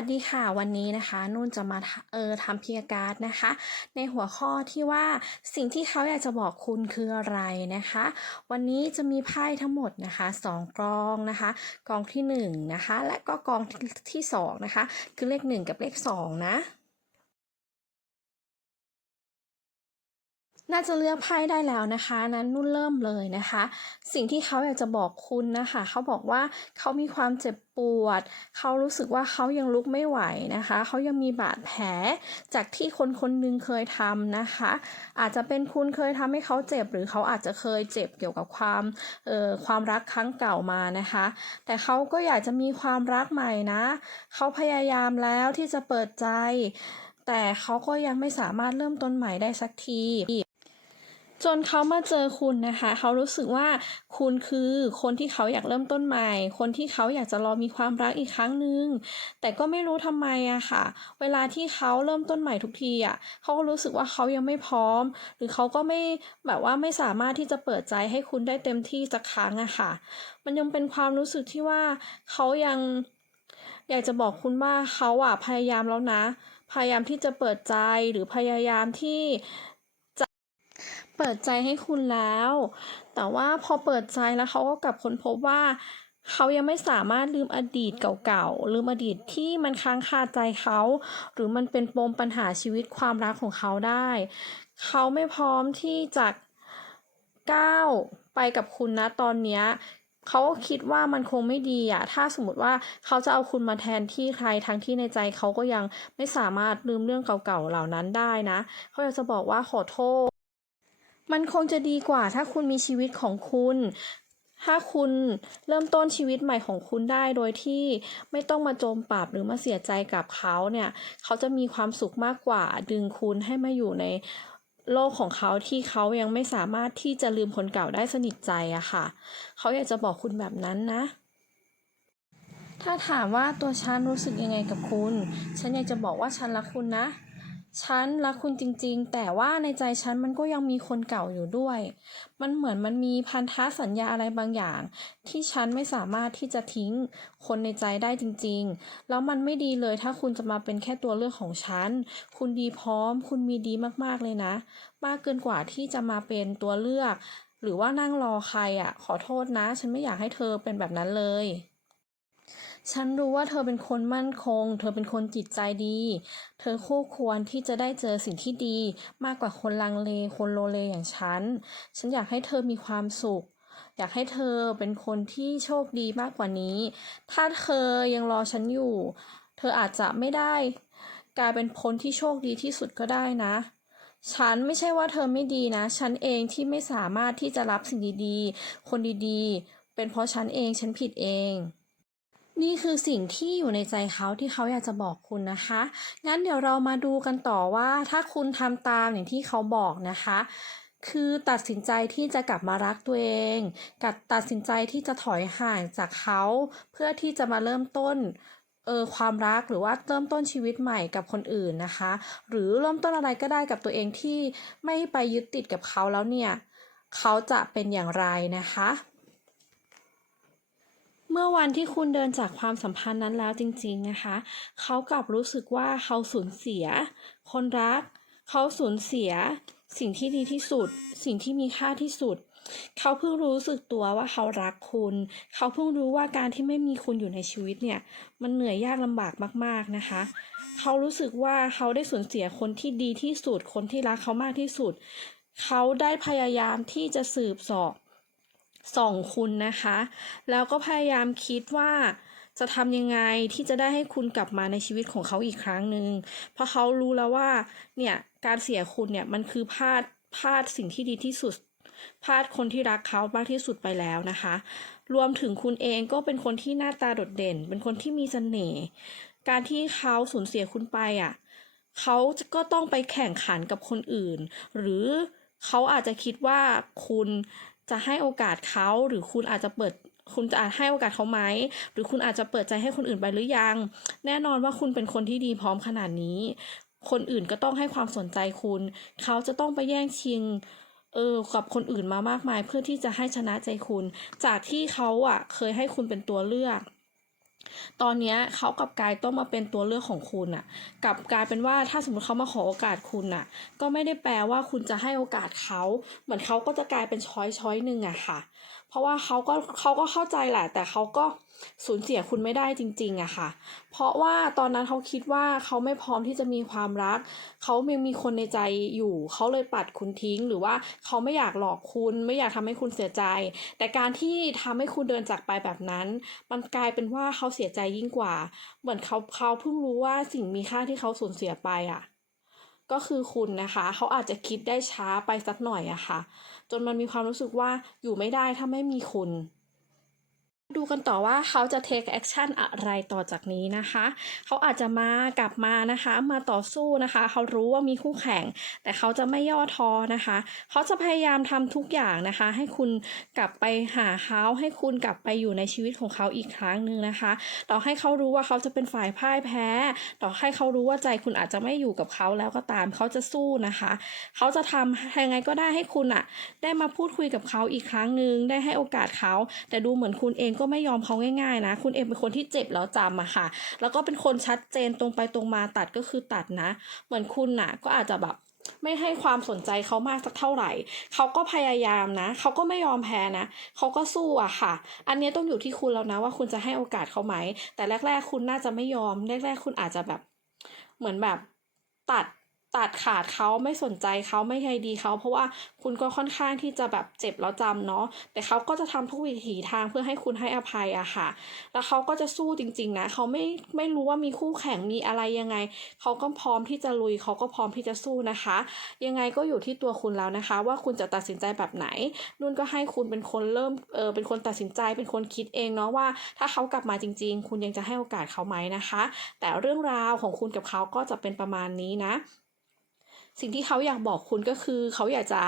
สวัสดีค่ะวันนี้นะคะนุ่นจะมาเออทำพิการ์ดนะคะ ในหัวข้อที่ว่าสิ่งที่เขาอยากจะบอกคุณคืออะไรนะคะ วันนี้จะมีไพ่ทั้งหมดนะคะสองกองนะคะกองที่หนึ่งนะคะและก็กองที่สองนะคะคือเลขหนึ่งกับเลขสองนะ น่าจะเลือกไพ่ได้แล้วนะคะ นั้นนุ่นเริ่มเลยนะคะ สิ่งที่เขาอยากจะบอกคุณนะคะ เขาบอกว่าเขามีความเจ็บปวด เขารู้สึกว่าเขายังลุกไม่ไหวนะคะ เขายังมีบาดแผลจากที่คนคนนึงเคยทำนะคะ อาจจะเป็นคุณเคยทำให้เขาเจ็บ หรือเขาอาจจะเคยเจ็บเกี่ยวกับความเอ่อความรักครั้งเก่ามานะคะ แต่เขาก็อยากจะมีความรักใหม่นะ เขาพยายามแล้วที่จะเปิดใจ แต่เขาก็ยังไม่สามารถเริ่มต้นใหม่ได้สักที จนเขามาเจอคุณนะคะ เขารู้สึกว่าคุณคือคนที่เขาอยากเริ่มต้นใหม่ คนที่เขาอยากจะรอมีความรักอีกครั้งหนึ่งแต่ก็ไม่รู้ทำไมอะค่ะ เวลาที่เขาเริ่มต้นใหม่ทุกทีอะเขาก็รู้สึกว่าเขายังไม่พร้อม หรือเขาก็ไม่แบบว่าไม่สามารถที่จะเปิดใจให้คุณได้เต็มที่สักครั้งอะค่ะ มันยังเป็นความรู้สึกที่ว่าเขายังอยากจะบอกคุณว่าเขาอะพยายามแล้วนะ พยายามที่จะเปิดใจหรือพยายามที่ เปิดใจให้คุณแล้ว แต่ว่าพอเปิดใจแล้วเขาก็กลับค้นพบว่าเขายังไม่สามารถลืมอดีตเก่าๆ ลืมอดีตที่มันค้างคาใจเขา หรือมันเป็นปมปัญหาชีวิตความรักของเขาได้ เขาไม่พร้อมที่จะก้าวไปกับคุณนะตอนเนี้ยเขาก็คิดว่ามันคงไม่ดีอะถ้าสมมติว่าเขาจะเอาคุณมาแทนที่ใครทั้งที่ในใจเขาก็ยังไม่สามารถลืมเรื่องเก่าๆเหล่านั้นได้นะ เขาอยากจะบอกว่าขอโทษ มันคงจะดีกว่าถ้าคุณมีชีวิตของคุณ ถ้าคุณเริ่มต้นชีวิตใหม่ของคุณได้โดยที่ไม่ต้องมาโจมปรับหรือมาเสียใจกับเขาเนี่ย เขาจะมีความสุขมากกว่าดึงคุณให้มาอยู่ในโลกของเขาที่เขายังไม่สามารถที่จะลืมคนเก่าได้สนิทใจอะค่ะ เขาอยากจะบอกคุณแบบนั้นนะ ถ้าถามว่าตัวฉันรู้สึกยังไงกับคุณ ฉันอยากจะบอกว่าฉันรักคุณนะ ฉันรักคุณจริงๆ แต่ว่าในใจฉันมันก็ยังมีคนเก่าอยู่ด้วย มันเหมือนมันมีพันธะสัญญาอะไรบางอย่าง ที่ฉันไม่สามารถที่จะทิ้งคนในใจได้จริงๆ แล้วมันไม่ดีเลยถ้าคุณจะมาเป็นแค่ตัวเลือกของฉัน คุณดีพร้อม คุณมีดีมากๆเลยนะ มากเกินกว่าที่จะมาเป็นตัวเลือก หรือว่านั่งรอใครอะ ขอโทษนะ ฉันไม่อยากให้เธอเป็นแบบนั้นเลย ฉันรู้ว่าเธอเป็นคนมั่นคง เธอเป็นคนจิตใจดี เธอคู่ควรที่จะได้เจอสิ่งที่ดีมากกว่าคนลังเล คนโลเลอย่างฉัน ฉันอยากให้เธอมีความสุข อยากให้เธอเป็นคนที่โชคดีมากกว่านี้ ถ้าเธอยังรอฉันอยู่ เธออาจจะไม่ได้ กลายเป็นคนที่โชคดีที่สุดก็ได้นะฉันไม่ใช่ว่าเธอไม่ดีนะ ฉันเองที่ไม่สามารถที่จะรับสิ่งดีๆ คนดีๆ เป็นเพราะฉันเอง ฉันผิดเอง นี่คือสิ่งที่อยู่ในใจเขาที่เขาอยากจะบอกคุณนะคะ งั้นเดี๋ยวเรามาดูกันต่อว่าถ้าคุณทำตามอย่างที่เขาบอกนะคะ คือตัดสินใจที่จะกลับมารักตัวเอง กับตัดสินใจที่จะถอยห่างจากเขา เพื่อที่จะมาเริ่มต้นเออความรักหรือว่าเริ่มต้นชีวิตใหม่กับคนอื่นนะคะ หรือเริ่มต้นอะไรก็ได้กับตัวเองที่ไม่ไปยึดติดกับเขาแล้วเนี่ย เขาจะเป็นอย่างไรนะคะ เมื่อวันที่คุณเดินจากความสัมพันธ์นั้นแล้วจริงๆนะคะ เขากลับรู้สึกว่าเขาสูญเสีย คนรัก เขาสูญเสีย สิ่งที่ดีที่สุด สิ่งที่มีค่าที่สุด เขาเพิ่งรู้สึกตัวว่าเขารักคุณ เขาเพิ่งรู้ว่าการที่ไม่มีคุณอยู่ในชีวิตเนี่ย มันเหนื่อยยากลำบากมากๆนะคะเขารู้สึกว่าเขาได้สูญเสียคนที่ดีที่สุด คนที่รักเขามากที่สุด เขาได้พยายามที่จะสืบสอบ สองคุณนะคะ แล้วก็พยายามคิดว่าจะทำยังไงที่จะได้ให้คุณกลับมาในชีวิตของเขาอีกครั้งหนึ่งเพราะเขารู้แล้วว่าเนี่ยการเสียคุณเนี่ยมันคือพลาดพลาดสิ่งที่ดีที่สุดพลาดคนที่รักเขามากที่สุดไปแล้วนะคะ รวมถึงคุณเองก็เป็นคนที่หน้าตาโดดเด่น เป็นคนที่มีเสน่ห์การที่เขาสูญเสียคุณไปอะเขาก็ต้องไปแข่งขันกับคนอื่น หรือเขาอาจจะคิดว่าคุณ จะให้โอกาสเขาหรือคุณอาจจะเปิดคุณจะอาจให้โอกาสเขาไหม หรือคุณอาจจะเปิดใจให้คนอื่นไปหรือยัง แน่นอนว่าคุณเป็นคนที่ดีพร้อมขนาดนี้ คนอื่นก็ต้องให้ความสนใจคุณ เขาจะต้องไปแย่งชิงเออกับคนอื่นมามากมายเพื่อที่จะให้ชนะใจคุณ จากที่เขาอะเคยให้คุณเป็นตัวเลือก ตอนนี้เขากลับกลายต้องมาเป็นตัวเลือกของคุณอะกลับกลายเป็นว่าถ้าสมมติเขามาขอโอกาสคุณอะก็ไม่ได้แปลว่าคุณจะให้โอกาสเขา เหมือนเขาก็จะกลายเป็นช้อยช้อยหนึ่งอะค่ะ เพราะว่าเขาก็เขาก็เข้าใจแหละ แต่เขาก็สูญเสียคุณไม่ได้จริงๆอะค่ะ เพราะว่าตอนนั้นเขาคิดว่าเขาไม่พร้อมที่จะมีความรัก เขายังมีคนในใจอยู่ เขาเลยปัดคุณทิ้ง หรือว่าเขาไม่อยากหลอกคุณ ไม่อยากทำให้คุณเสียใจ แต่การที่ทำให้คุณเดินจากไปแบบนั้น มันกลายเป็นว่าเขาเสียใจยิ่งกว่า เหมือนเขาเขาเพิ่งรู้ว่าสิ่งมีค่าที่เขาสูญเสียไปอะ ก็คือคุณนะคะ เขาอาจจะคิดได้ช้าไปสักหน่อยอะค่ะ จนมันมีความรู้สึกว่าอยู่ไม่ได้ถ้าไม่มีคุณ ดูกันต่อว่าเขาจะ take action อะไรต่อจากนี้นะคะ เขาอาจจะมากลับมานะคะ มาต่อสู้นะคะ เขารู้ว่ามีคู่แข่ง แต่เขาจะไม่ย่อท้อนะคะ เขาจะพยายามทำทุกอย่างนะคะ ให้คุณกลับไปหาเขาให้คุณกลับไปอยู่ในชีวิตของเขาอีกครั้งหนึ่งนะคะ ต่อให้เขารู้ว่าเขาจะเป็นฝ่ายพ่ายแพ้ ต่อให้เขารู้ว่าใจคุณอาจจะไม่อยู่กับเขาแล้วก็ตาม เขาจะสู้นะคะ เขาจะทำยังไงก็ได้ให้คุณอะได้มาพูดคุยกับเขาอีกครั้งหนึ่งได้ให้โอกาสเขา แต่ดูเหมือนคุณเองก็ไม่ยอมเขาง่ายๆนะ คุณเองเป็นคนที่เจ็บแล้วจำอะค่ะ แล้วก็เป็นคนชัดเจนตรงไปตรงมาตัดก็คือตัดนะ เหมือนคุณน่ะ ก็อาจจะแบบไม่ให้ความสนใจเขามากสักเท่าไหร่ เขาก็พยายามนะ เขาก็ไม่ยอมแพ้นะ เขาก็สู้อะค่ะ อันเนี้ยต้องอยู่ที่คุณแล้วนะว่าคุณจะให้โอกาสเขาไหม แต่แรก ๆ คุณน่าจะไม่ยอม แรก ๆ คุณอาจจะแบบ เหมือนแบบตัด ตัดขาดเขาไม่สนใจเขาไม่ใยดีเขาเพราะว่าคุณก็ค่อนข้างที่จะแบบเจ็บแล้วจำเนาะแต่เขาก็จะทำทุกวิถีทางเพื่อให้คุณให้อภัยอะค่ะ แล้วเขาก็จะสู้จริง ๆ นะเขาไม่ไม่รู้ว่ามีคู่แข่งมีอะไรยังไงเขาก็พร้อมที่จะลุยเขาก็พร้อมที่จะสู้นะคะ ยังไงก็อยู่ที่ตัวคุณแล้วนะคะ ว่าคุณจะตัดสินใจแบบไหนนุ่นก็ให้คุณเป็นคนเริ่มเออเป็นคนตัดสินใจเป็นคนคิดเองเนาะว่า ถ้าเขากลับมาจริง ๆ คุณยังจะให้โอกาสเขาไหมนะคะ แต่เรื่องราวของคุณกับเขาก็จะเป็นประมาณนี้นะ สิ่งที่เขาอยากบอกคุณก็คือ เขาอยากจะ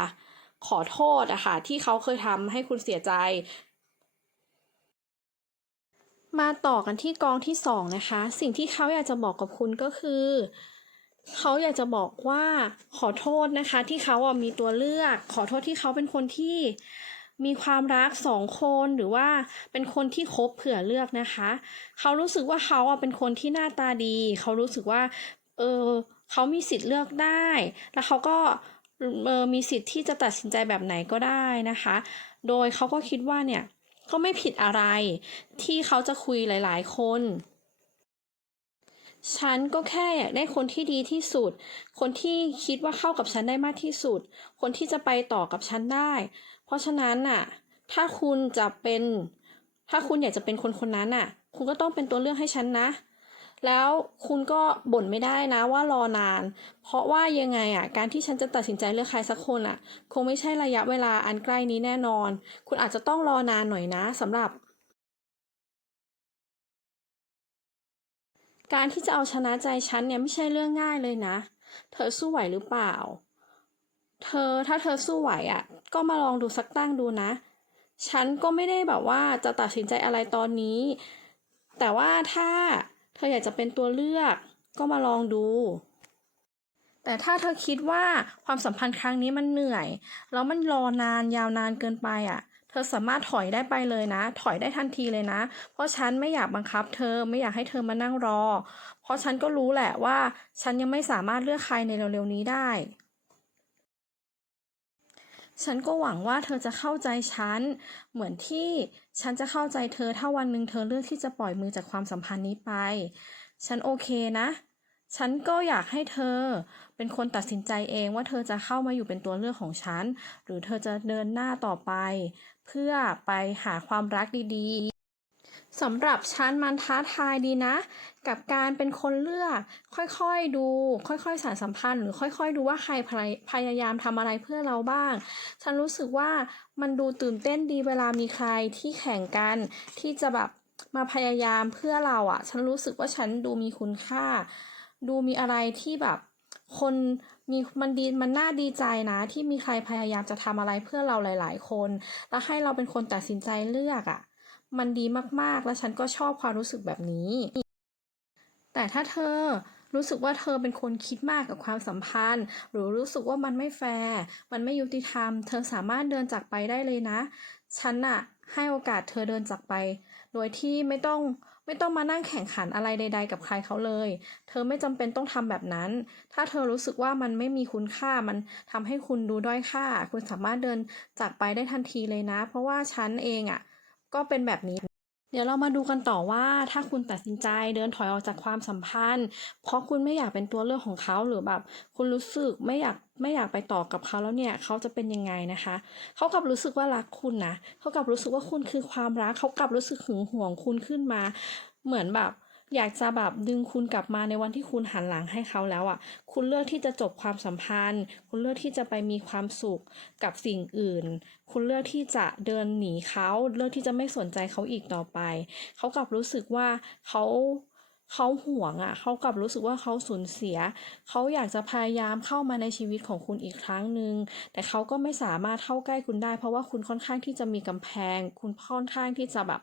ขอโทษอะค่ะที่เขาเคยทำให้คุณเสียใจ มาต่อกันที่กองที่สองนะคะ สิ่งที่เขาอยากจะบอกกับคุณก็คือ เขาอยากจะบอกว่าขอโทษนะคะ ที่เขาอะมีตัวเลือก ขอโทษที่เขาเป็นคนที่มีความรักสองคนหรือว่าเป็นคนที่คบเผื่อเลือกนะคะ เขารู้สึกว่าเขาอะเป็นคนที่หน้าตาดี เขารู้สึกว่า เออ เขามีสิทธิ์เลือกได้ แล้วเขาก็มีสิทธิ์ที่จะตัดสินใจแบบไหนก็ได้นะคะ โดยเขาก็คิดว่าเนี่ยก็ไม่ผิดอะไร ที่เขาจะคุยหลาย ๆ คน ฉันก็แค่อยากได้คนที่ดีที่สุด คนที่คิดว่าเข้ากับฉันได้มากที่สุด คนที่จะไปต่อกับฉันได้ เพราะฉะนั้นน่ะ ถ้าคุณจะเป็น ถ้าคุณอยากจะเป็นคนคนนั้นน่ะ คุณก็ต้องเป็นตัวเลือกให้ฉันนะ แล้วคุณก็บ่นไม่ได้นะว่ารอนาน เพราะว่ายังไงอะการที่ฉันจะตัดสินใจเลือกใครสักคนอะ คงไม่ใช่ระยะเวลาอันใกล้นี้แน่นอน คุณอาจจะต้องรอนานหน่อยนะสำหรับ การที่จะเอาชนะใจฉันเนี่ยไม่ใช่เรื่องง่ายเลยนะ เธอสู้ไหวหรือเปล่า เธอถ้าเธอสู้ไหวอะ ก็มาลองดูสักตั้งดูนะ ฉันก็ไม่ได้แบบว่าจะตัดสินใจอะไรตอนนี้ แต่ว่าถ้า เธออยากจะเป็นตัวเลือกก็มาลองดู แต่ถ้าเธอคิดว่าความสัมพันธ์ครั้งนี้มันเหนื่อย แล้วมันรอนานยาวนานเกินไปอะ เธอสามารถถอยได้ไปเลยนะ ถอยได้ทันทีเลยนะ เพราะฉันไม่อยากบังคับ เธอไม่อยากให้เธอมานั่งรอ เพราะฉันก็รู้แหละว่า ฉันยังไม่สามารถเลือกใครในเร็วๆนี้ได้ ฉันก็หวังว่าเธอจะเข้าใจฉัน เหมือนที่ฉันจะเข้าใจเธอถ้าวันหนึ่งเธอเลือกที่จะปล่อยมือจากความสัมพันธ์นี้ไป ฉันโอเคนะ ฉันก็อยากให้เธอ เป็นคนตัดสินใจเองว่าเธอจะเข้ามาอยู่เป็นตัวเลือกของฉัน หรือเธอจะเดินหน้าต่อไป เพื่อไปหาความรักดีๆ สำหรับฉันมันท้าทายดีนะ กับการเป็นคนเลือก ค่อยๆดู ค่อยๆสานสัมพันธ์หรือค่อยๆ ดูว่าใครพยพยายามทำอะไรเพื่อเราบ้าง ฉันรู้สึกว่ามันดูตื่นเต้นดีเวลามีใครที่แข่งกันที่จะแบบมาพยายามเพื่อเราอะ่ะ ฉันรู้สึกว่าฉันดูมีคุณค่า ดูมีอะไรที่แบบ คนมีมันดีมันน่าดีใจนะ ที่มีใครพยายามจะทำอะไรเพื่อเราหลาย ๆ คน แล้วให้เราเป็นคนตัดสินใจเลือกอะ่ะ มันดีมากๆ แล้วฉันก็ชอบความรู้สึกแบบนี้ แต่ถ้าเธอรู้สึกว่าเธอเป็นคนคิดมากกับความสัมพันธ์ หรือรู้สึกว่ามันไม่แฟร์ มันไม่ยุติธรรม เธอสามารถเดินจากไปได้เลยนะ ฉันน่ะ ให้โอกาสเธอเดินจากไป โดยที่ไม่ต้องไม่ต้องมานั่งแข่งขันอะไรใด ๆ กับใครเขาเลย เธอไม่จำเป็นต้องทำแบบนั้น ถ้าเธอรู้สึกว่ามันไม่มีคุณค่า มันทำให้คุณดูด้อยค่า คุณสามารถเดินจากไปได้ทันทีเลยนะ เพราะว่าฉันเองอะ ก็เป็นแบบนี้ เดี๋ยวเรามาดูกันต่อว่าถ้าคุณตัดสินใจเดินถอยออกจากความสัมพันธ์ เพราะคุณไม่อยากเป็นตัวเลือกของเขาหรือแบบ คุณรู้สึกไม่อยากไม่อยากไปต่อกับเขาแล้วเนี่ยเขาจะเป็นยังไงนะคะเขากลับรู้สึกว่ารักคุณนะเขากลับรู้สึกว่าคุณคือความรักเขากลับรู้สึกหึงหวงคุณขึ้นมา เหมือนแบบ อยากจะแบบดึงคุณกลับมาในวันที่คุณหันหลังให้เขาแล้วอะ คุณเลือกที่จะจบความสัมพันธ์ คุณเลือกที่จะไปมีความสุขกับสิ่งอื่น คุณเลือกที่จะเดินหนีเขา เลือกที่จะไม่สนใจเขาอีกต่อไป เขากลับรู้สึกว่าเขาเขาห่วงอะ เขากลับรู้สึกว่าเขาสูญเสีย เขาอยากจะพยายามเข้ามาในชีวิตของคุณอีกครั้งหนึ่ง แต่เขาก็ไม่สามารถเข้าใกล้คุณได้ เพราะว่าคุณค่อนข้างที่จะมีกำแพง คุณค่อนข้างที่จะแบบ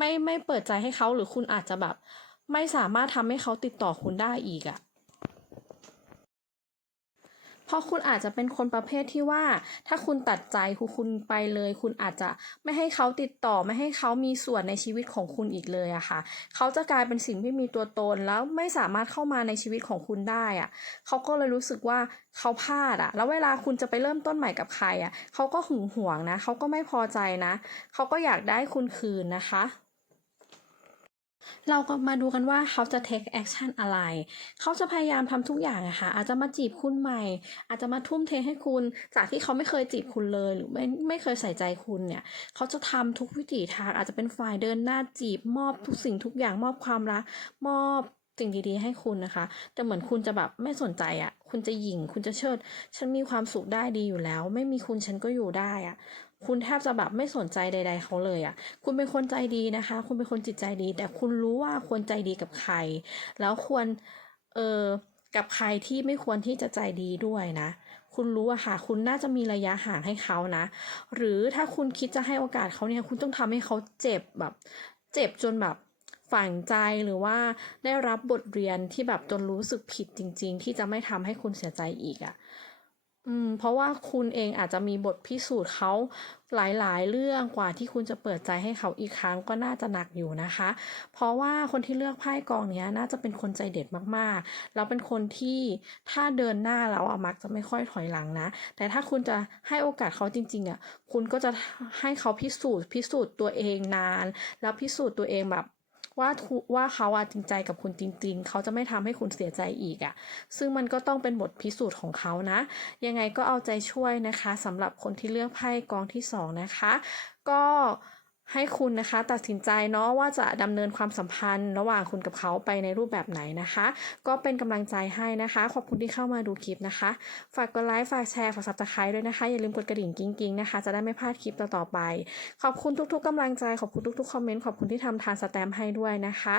ไม่ไม่เปิดใจให้เขาหรือคุณอาจจะแบบ ไม่สามารถทำให้เขาติดต่อคุณได้อีกอะ่ะเพราะคุณอาจจะเป็นคนประเภทที่ว่า ถ้าคุณตัดใจคุณคุณไปเลย คุณอาจจะไม่ให้เขาติดต่อไม่ให้เขามีส่วนในชีวิตของคุณอีกเลยอะค่ะ เขาจะกลายเป็นสิ่งที่มีตัวตนแล้วไม่สามารถเข้ามาในชีวิตของคุณได้อะเขาก็เลยรู้สึกว่าเขาพลาดอะแล้วเวลาคุณจะไปเริ่มต้นใหม่กับใครอะเขาก็หึงหวงนะ เขาก็ไม่พอใจนะ เขาก็อยากได้คุณคืนนะคะ เราก็มาดูกันว่าเขาจะ take action อะไร เขาจะพยายามทำทุกอย่างอะค่ะ อาจจะมาจีบคุณใหม่ อาจจะมาทุ่มเทให้คุณ จากที่เขาไม่เคยจีบคุณเลย หรือไม่ไม่เคยใส่ใจคุณเนี่ย เขาจะทำทุกวิถีทาง อาจจะเป็นฝ่ายเดินหน้าจีบมอบทุกสิ่งทุกอย่างมอบความรักมอบสิ่งดีๆให้คุณนะคะ แต่เหมือนคุณจะแบบไม่สนใจอะคุณจะหยิ่ง คุณจะเชิด ฉันมีความสุขได้ดีอยู่แล้ว ไม่มีคุณฉันก็อยู่ได้อะ คุณแทบจะแบบไม่สนใจใด ๆเขาเลยอะ่ะ คุณเป็นคนใจดีนะคะ คุณเป็นคนจิตใจดี แต่คุณรู้ว่าควรใจดีกับใคร แล้วควรเออกับใครที่ไม่ควรที่จะใจดีด้วยนะ คุณรู้อะค่ะ คุณน่าจะมีระยะห่างให้เขานะ หรือถ้าคุณคิดจะให้โอกาสเขาเนี่ย คุณต้องทำให้เขาเจ็บแบบ เจ็บจนแบบฝังใจหรือว่าได้รับบทเรียนที่แบบจนรู้สึกผิดจริง ๆ ที่จะไม่ทำให้คุณเสียใจอีกอะ อืมเพราะว่าคุณเองอาจจะมีบทพิสูจน์เขาหลายๆ เรื่องกว่าที่คุณจะเปิดใจให้เขาอีกครั้งก็น่าจะหนักอยู่นะคะ เพราะว่าคนที่เลือกไพ่กองนี้น่าจะเป็นคนใจเด็ดมากๆ แล้วเป็นคนที่ถ้าเดินหน้าแล้วอะมักจะไม่ค่อยถอยหลังนะ แต่ถ้าคุณจะให้โอกาสเขาจริงๆอะคุณก็จะให้เขาพิสูจน์พิสูจน์ตัวเองนาน แล้วพิสูจน์ตัวเองแบบ ว่าว่าเขาอะจริงใจกับคุณจริง ๆ เขาจะไม่ทำให้คุณเสียใจอีกอะซึ่งมันก็ต้องเป็นบทพิสูจน์ของเขานะ ยังไงก็เอาใจช่วยนะคะสำหรับคนที่เลือกไพ่กองที่สองนะคะ ก็ ให้คุณนะคะ ตัดสินใจเนาะว่าจะดำเนินความสัมพันธ์ ระหว่างคุณกับเขาไปในรูปแบบไหนนะคะ ก็เป็นกำลังใจให้นะคะ ขอบคุณที่เข้ามาดูคลิปนะคะ ฝากกดไลค์ฝากแชร์ฝากซับสไครต์ด้วยนะคะ อย่าลืมกดกระดิ่งกิ้งๆนะคะ จะได้ไม่พลาดคลิปต่อๆไป ขอบคุณทุกๆกำลังใจขอบคุณทุกๆคอมเมนต์ขอบคุณที่ทำทานสแตมป์ให้ด้วยนะคะ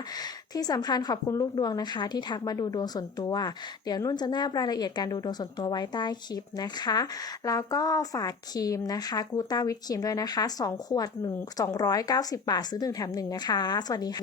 ที่สำคัญขอบคุณลูกดวงนะคะ ที่ทักมาดูดวงส่วนตัว เดี๋ยวนุ่นจะแนบรายละเอียดการดูดวงส่วนตัวไว้ใต้คลิปนะคะ แล้วก็ฝากครีมนะคะกูต้าวิตครีมด้วยนะคะ 2 ขวด1 290 บาทซื้อ 1 แถม 1 นะคะ สวัสดีค่ะ